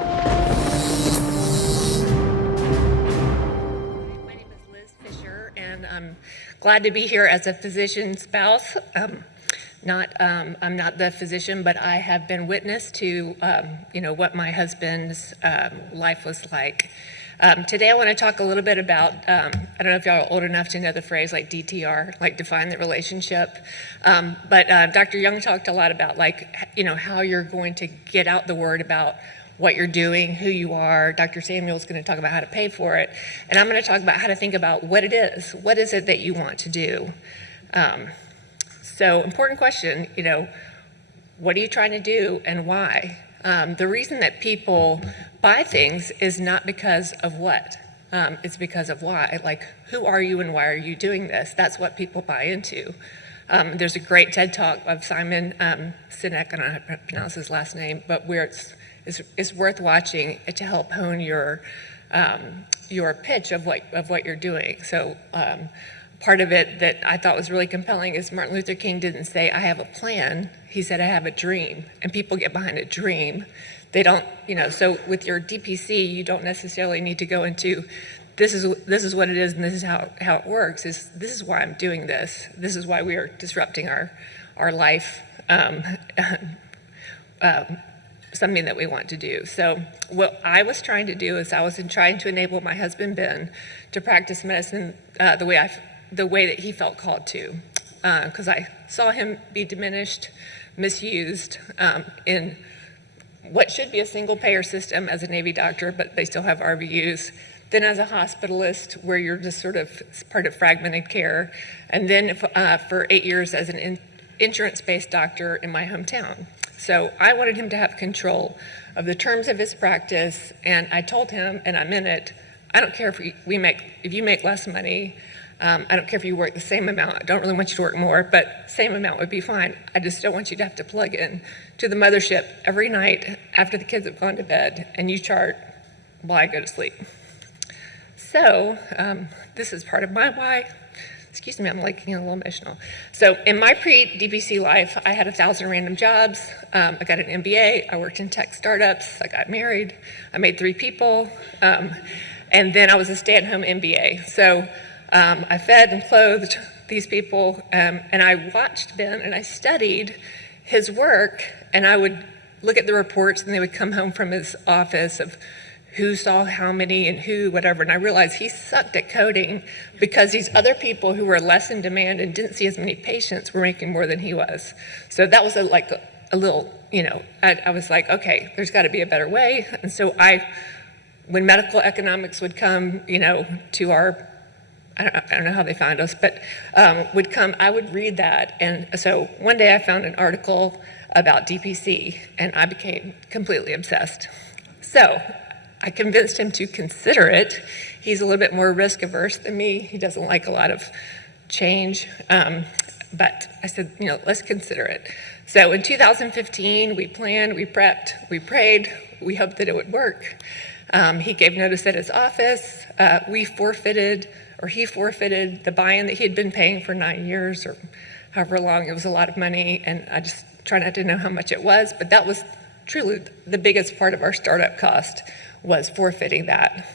My name is Fischer, and I'm glad to be here as a physician spouse. I'm not the physician, but I have been witness to, what my husband's life was like. Today I want to talk a little bit about, I don't know if y'all are old enough to know the phrase like DTR, like define the relationship. But Dr. Young talked a lot about how you're going to get out the word about what you're doing, who you are. Dr. Samuel's going to talk about how to pay for it. And I'm going to talk about how to think about what it is. What is it that you want to do? So important question, what are you trying to do and why? The reason that people buy things is not because of what, it's because of why. Like, who are you and why are you doing this? That's what people buy into. There's a great TED Talk of Simon Sinek, I don't know how to pronounce his last name, but where it's worth watching to help hone your pitch of what you're doing. So part of it that I thought was really compelling is Martin Luther King didn't say, I have a plan. He said, I have a dream. And people get behind a dream. They don't, so with your DPC, you don't necessarily need to go into, this is what it is and this is how it works. This is why I'm doing this. This is why we are disrupting our life, something that we want to do. So what I was trying to do is I was trying to enable my husband, Ben, to practice medicine the way that he felt called to, because I saw him be diminished, misused in what should be a single payer system as a Navy doctor, but they still have RVUs, then as a hospitalist where you're just sort of part of fragmented care, and then for 8 years as an insurance-based doctor in my hometown. So I wanted him to have control of the terms of his practice, and I told him, and I meant it, I don't care if you make less money, I don't care if you work the same amount. I don't really want you to work more, but same amount would be fine. I just don't want you to have to plug in to the mothership every night after the kids have gone to bed and you chart while I go to sleep. So this is part of my why. Excuse me, I'm getting a little emotional. So in my pre-DPC life, I had 1,000 random jobs. I got an MBA. I worked in tech startups. I got married. I made 3 people. And then I was a stay-at-home MBA. So I fed and clothed these people, and I watched Ben and I studied his work, and I would look at the reports and they would come home from his office of who saw how many and who, whatever, and I realized he sucked at coding because these other people who were less in demand and didn't see as many patients were making more than he was. So that was a little, I was like, okay, there's got to be a better way. And so when medical economics would come, to our, I don't know how they found us, but would come, I would read that. And so one day I found an article about DPC, and I became completely obsessed. So I convinced him to consider it. He's a little bit more risk averse than me. He doesn't like a lot of change. But I said, let's consider it. So in 2015, we planned, we prepped, we prayed, we hoped that it would work. He gave notice at his office. He forfeited the buy-in that he had been paying for 9 years or however long. It was a lot of money, and I just try not to know how much it was, but that was truly the biggest part of our startup cost, was forfeiting that.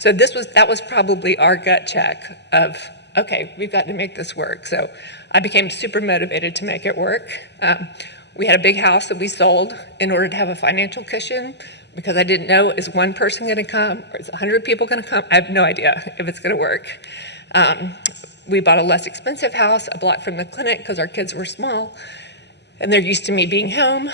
So that was probably our gut check of, okay, we've got to make this work. So I became super motivated to make it work. We had a big house that we sold in order to have a financial cushion, because I didn't know, is one person going to come or is 100 people going to come? I have no idea if it's going to work. We bought a less expensive house a block from the clinic because our kids were small and they're used to me being home.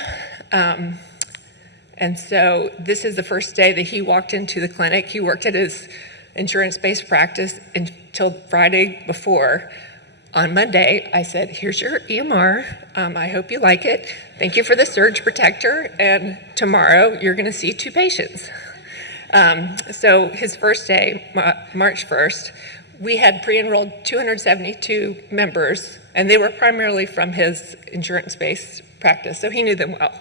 And so this is the first day that he walked into the clinic. He worked at his insurance-based practice until Friday before. On Monday, I said, here's your EMR. I hope you like it. Thank you for the surge protector. And tomorrow, you're going to see 2 patients. So his first day, March 1st, we had pre-enrolled 272 members, and they were primarily from his insurance-based practice, so he knew them well.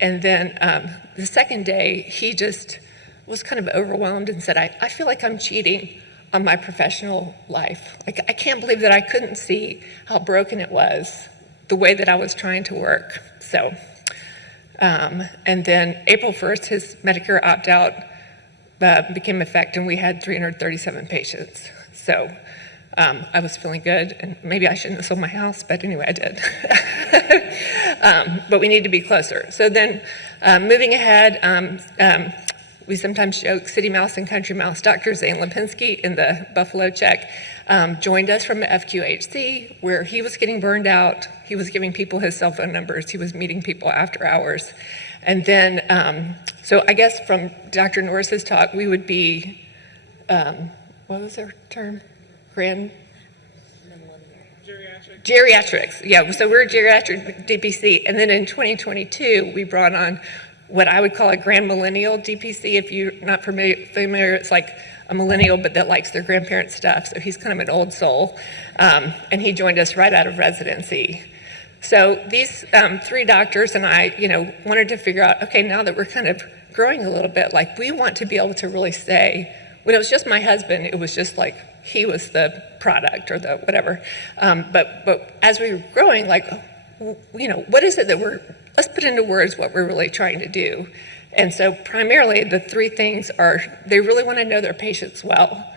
And then the second day, he just was kind of overwhelmed and said, I feel like I'm cheating on my professional life. Like, I can't believe that I couldn't see how broken it was, the way that I was trying to work. So And then April 1st, his Medicare opt-out became effective, and we had 337 patients. So I was feeling good, and maybe I shouldn't have sold my house, but anyway, I did. But we need to be closer. So then moving ahead, we sometimes joke City Mouse and Country Mouse. Dr. Zane Lipinski in the Buffalo Check joined us from the FQHC, where he was getting burned out. He was giving people his cell phone numbers. He was meeting people after hours. And then, so I guess from Dr. Norris's talk, we would be, what was their term? Geriatrics. Yeah, so we're a geriatric DPC. And then in 2022, we brought on what I would call a grand millennial DPC. If you're not familiar, it's like a millennial, but that likes their grandparents' stuff. So he's kind of an old soul. And he joined us right out of residency. So these three doctors and I, wanted to figure out, okay, now that we're kind of growing a little bit, like we want to be able to really say, when it was just my husband, it was just like he was the product or the whatever. But as we were growing, like, what is it that let's put into words what we're really trying to do. And so primarily the three things are, they really want to know their patients well.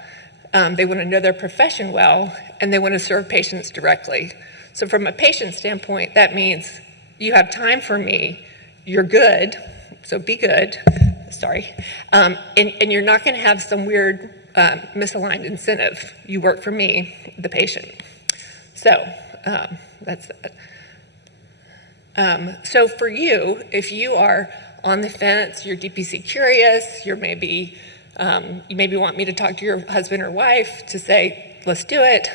They want to know their profession well, and they want to serve patients directly. So from a patient standpoint, that means you have time for me, you're good, so be good, sorry, and you're not going to have some weird misaligned incentive. You work for me, the patient. So that's that. So for you, if you are on the fence, you're DPC curious, you maybe want me to talk to your husband or wife to say, let's do it.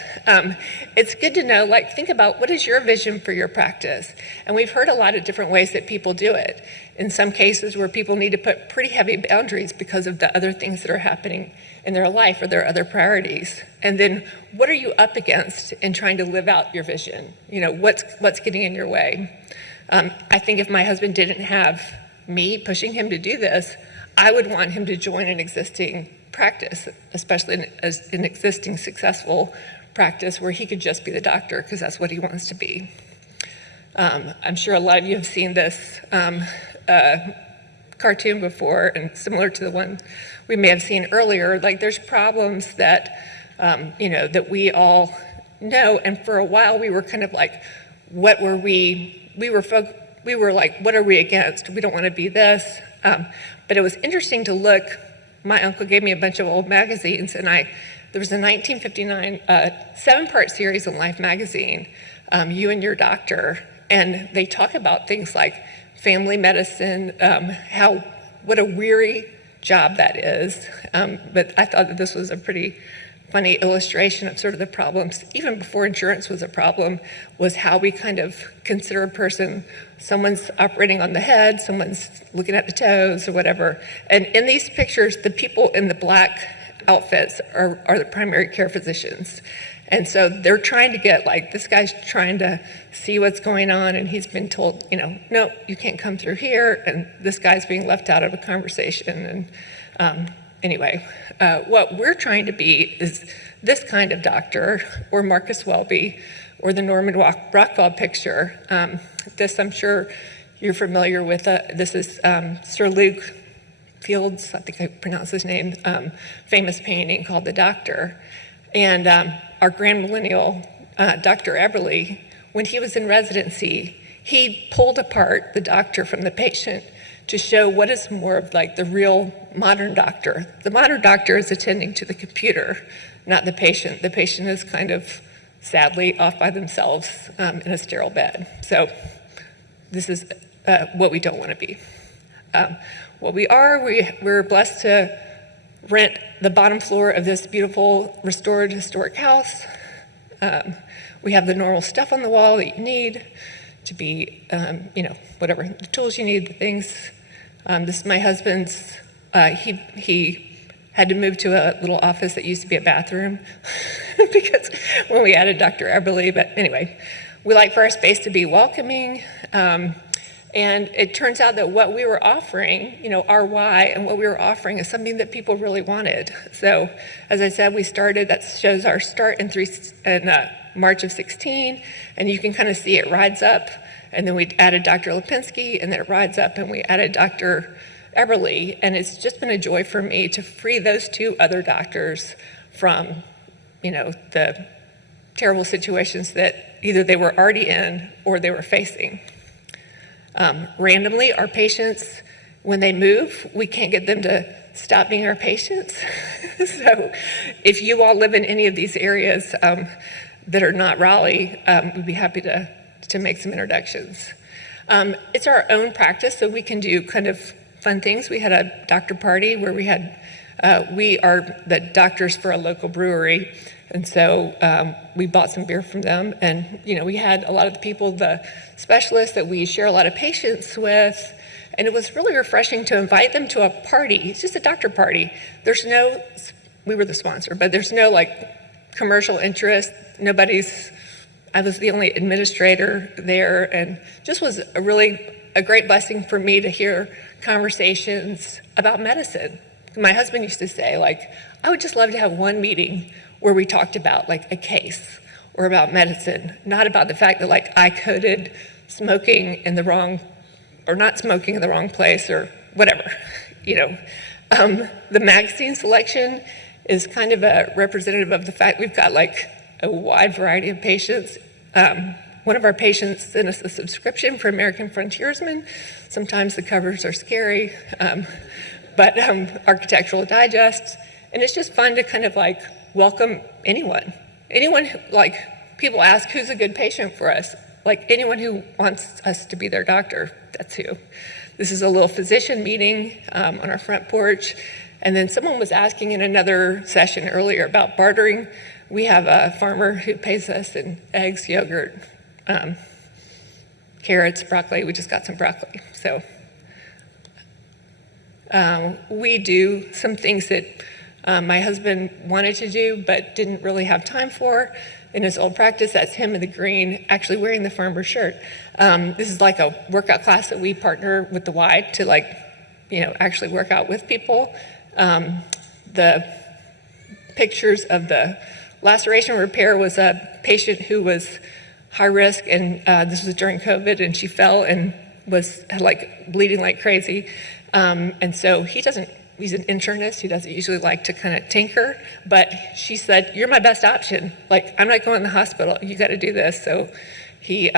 It's good to know, think about what is your vision for your practice? And we've heard a lot of different ways that people do it. In some cases where people need to put pretty heavy boundaries because of the other things that are happening in their life or their other priorities. And then what are you up against in trying to live out your vision? What's getting in your way? I think if my husband didn't have me pushing him to do this, I would want him to join an existing practice, especially as an existing successful practice where he could just be the doctor because that's what he wants to be. I'm sure a lot of you have seen this cartoon before, and similar to the one we may have seen earlier. There's problems that that we all know, and for a while we were kind of like, what were we were like, what are we against? We don't want to be this. But it was interesting to look. My uncle gave me a bunch of old magazines, and there was a 1959 7-part series in Life magazine, You and Your Doctor, and they talk about things like family medicine, what a weary job that is. But I thought that this was a pretty funny illustration of sort of the problems, even before insurance was a problem, was how we kind of consider a person. Someone's operating on the head, someone's looking at the toes or whatever. And in these pictures, the people in the black outfits are the primary care physicians. And so they're trying to get, this guy's trying to see what's going on, and he's been told, no, you can't come through here, and this guy's being left out of a conversation. And anyway, what we're trying to be is this kind of doctor, or Marcus Welby, or the Norman Rockwell picture. This, I'm sure you're familiar with. This is Sir Luke Fields, I think I pronounced his name, famous painting called The Doctor. And our grand millennial, Dr. Eberly, when he was in residency, he pulled apart the doctor from the patient to show what is more of the real modern doctor. The modern doctor is attending to the computer, not the patient. The patient is kind of sadly off by themselves in a sterile bed. So this is what we don't want to be. What we are, we're blessed to rent the bottom floor of this beautiful restored historic house. We have the normal stuff on the wall that you need to be, whatever, the tools you need, the things. This is my husband's, he had to move to a little office that used to be a bathroom because when we added Dr. Eberly, but anyway, we like for our space to be welcoming. And it turns out that what we were offering, our why and what we were offering is something that people really wanted. So as I said, we started, that shows our start in March of 16, and you can kind of see it rides up And then we added Dr. Lipinski, and then it rides up, and we added Dr. Eberly. And it's just been a joy for me to free those 2 other doctors from, the terrible situations that either they were already in or they were facing. Randomly, our patients, when they move, we can't get them to stop being our patients. So if you all live in any of these areas that are not Raleigh, we'd be happy to make some introductions. It's our own practice, so we can do kind of fun things. We had a doctor party where we are the doctors for a local brewery, and so we bought some beer from them, and we had a lot of the people, the specialists that we share a lot of patients with, and it was really refreshing to invite them to a party. It's just a doctor party. We were the sponsor, but there's no commercial interest. I was the only administrator there, and just was a great blessing for me to hear conversations about medicine. My husband used to say, I would just love to have one meeting where we talked about a case or about medicine, not about the fact that I coded smoking in the wrong, or not smoking in the wrong place or whatever, The magazine selection is kind of a representative of the fact we've got a wide variety of patients. One of our patients sent us a subscription for American Frontiersman. Sometimes the covers are scary, but Architectural Digest. And it's just fun to kind of welcome anyone. Anyone, people ask who's a good patient for us. Anyone who wants us to be their doctor, that's who. This is a little physician meeting on our front porch. And then someone was asking in another session earlier about bartering. We have a farmer who pays us in eggs, yogurt, carrots, broccoli. We just got some broccoli. So we do some things that my husband wanted to do but didn't really have time for. In his old practice, that's him in the green, actually wearing the farmer shirt. This is a workout class that we partner with the Y to actually work out with people. The pictures of the laceration repair was a patient who was high risk, and this was during COVID, and she fell and had bleeding like crazy. And so he's an internist. He doesn't usually like to kind of tinker, but she said, "You're my best option. I'm not going to the hospital. You got to do this." So he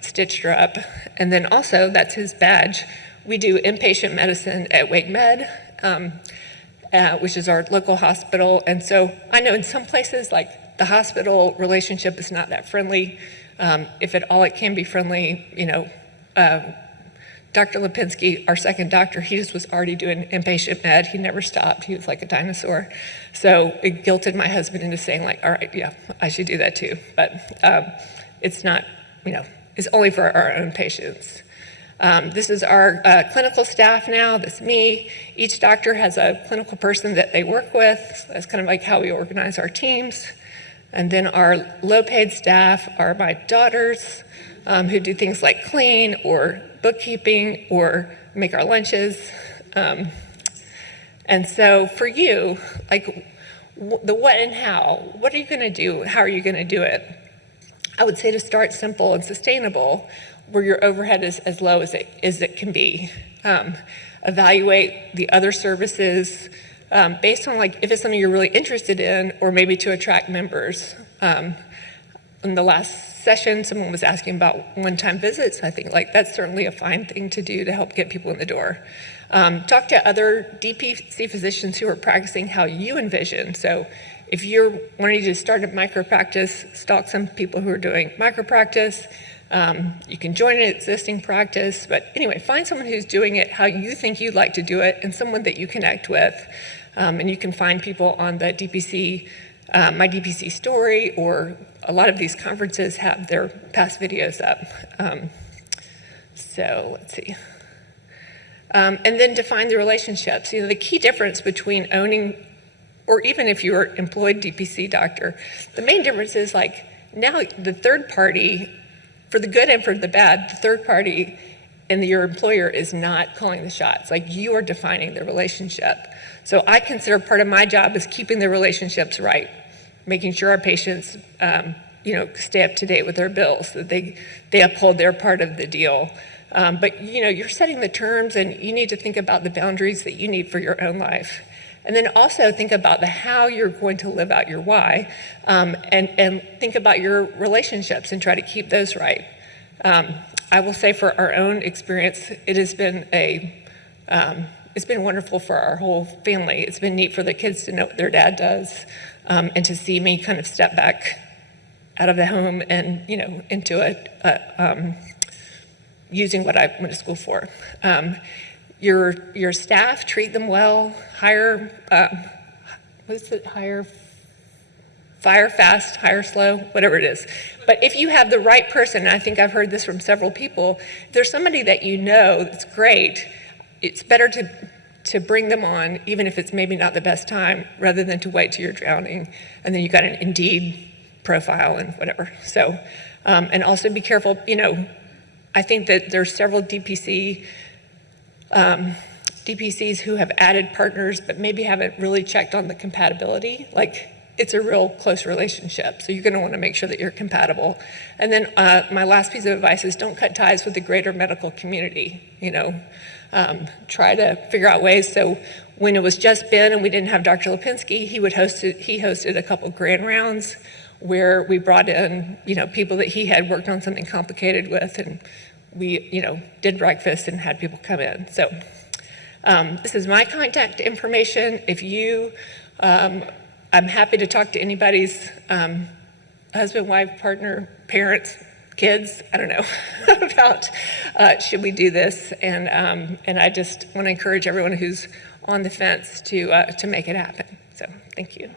stitched her up. And then also, that's his badge. We do inpatient medicine at Wake Med, which is our local hospital. And so I know in some places, the hospital relationship is not that friendly. If at all it can be friendly, Dr. Lipinski, our second doctor, he just was already doing inpatient med. He never stopped. He was like a dinosaur. So it guilted my husband into saying all right, yeah, I should do that too. But it's not, it's only for our own patients. This is our clinical staff now. This is me. Each doctor has a clinical person that they work with. So that's kind of how we organize our teams. And then our low-paid staff are my daughters, who do things like clean or bookkeeping or make our lunches. And so for you, the what and how, what are you going to do? How are you going to do it? I would say to start simple and sustainable, where your overhead is as low as it can be. Evaluate the other services based on if it's something you're really interested in, or maybe to attract members. In the last session, someone was asking about one-time visits. I think that's certainly a fine thing to do to help get people in the door. Talk to other DPC physicians who are practicing how you envision. So if you're wanting to start a micro practice, stalk some people who are doing micro practice. You can join an existing practice, but anyway, find someone who's doing it how you think you'd like to do it, and someone that you connect with. And you can find people on the DPC, My DPC Story, or a lot of these conferences have their past videos up. So let's see. And then define the relationships. The key difference between owning, or even if you're an employed DPC doctor, the main difference is now the third party, for the good and for the bad, the third party and your employer is not calling the shots. You are defining the relationship. So I consider part of my job is keeping the relationships right, making sure our patients stay up to date with their bills, that they uphold their part of the deal. But you're setting the terms, and you need to think about the boundaries that you need for your own life. And then also think about the how you're going to live out your why, and think about your relationships and try to keep those right. I will say for our own experience, it has been it's been wonderful for our whole family. It's been neat for the kids to know what their dad does, and to see me kind of step back out of the home and into using what I went to school for. Your staff, treat them well, hire fire fast, hire slow, whatever it is. But if you have the right person, and I think I've heard this from several people, if there's somebody that you know that's great, it's better to bring them on, even if it's maybe not the best time, rather than to wait till you're drowning, and then you got an Indeed profile and whatever. So, and also be careful, I think that there's several DPCs who have added partners, but maybe haven't really checked on the compatibility. Like, it's a real close relationship, so you're going to want to make sure that you're compatible. And then my last piece of advice is don't cut ties with the greater medical community. Try to figure out ways. So when it was just Ben and we didn't have Dr. Lipinski, he hosted a couple grand rounds where we brought in people that he had worked on something complicated with, and we did breakfast and had people come in. So this is my contact information. If you I'm happy to talk to anybody's husband, wife, partner, parents, kids, I don't know, about should we do this. And I just want to encourage everyone who's on the fence to make it happen. So thank you.